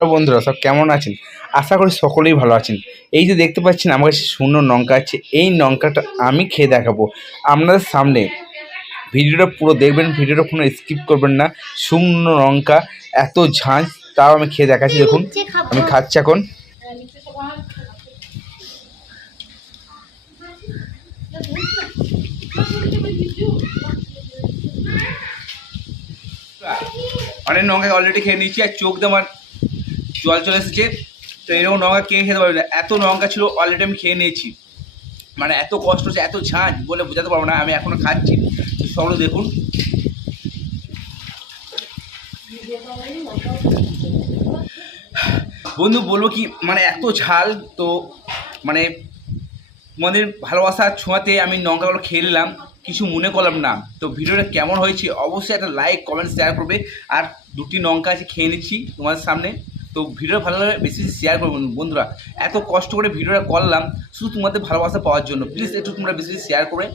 বন্ধুরা সব কেমন আছেন? আশা করি সকলেই ভালো আছেন। এই যে দেখতে পাচ্ছেন আমার কাছে শুকনো লঙ্কা আছে, এই লঙ্কাটা আমি খেয়ে দেখাবো আপনাদের সামনে। ভিডিওটা পুরো দেখবেন, ভিডিওটা কোনো স্কিপ করবেন না। শুকনো লঙ্কা এত ঝাঁঝ, তাও আমি খেয়ে দেখাচ্ছি। দেখুন আমি খাচ্ছি এখন। অনেক লঙ্কা অলরেডি খেয়ে নিচ্ছি আর চোখ দিয়ে আমার জল চলে এসেছে। তো এরকম লঙ্কা কে খেতে পারবে না? এত লঙ্কা ছিল অলরেডি আমি খেয়ে নিয়েছি। মানে এত কষ্ট হচ্ছে, এত ঝাঁঝ বলে বোঝাতে পারবো না। আমি এখনো খাচ্ছি, সকলে দেখুন। বন্ধু বলবো কি, মানে এত ঝাল তো, মানে তোমাদের ভালোবাসার ছোঁয়াতে আমি লঙ্কাগুলো খেয়ে নিলাম, কিছু মনে করলাম না। তো ভিডিওটা কেমন হয়েছে অবশ্যই একটা লাইক কমেন্ট শেয়ার করবে। আর দুটি লঙ্কা আছে খেয়ে নিচ্ছি তোমাদের সামনে। তো ভিডিওটা ভালো লাগলে বেশি বেশি শেয়ার করবেন বন্ধুরা। এত কষ্ট করে ভিডিওটা করলাম শুধু তোমাদের ভালোবাসা পাওয়ার জন্য। প্লিজ একটু তোমরা বেশি বেশি শেয়ার করে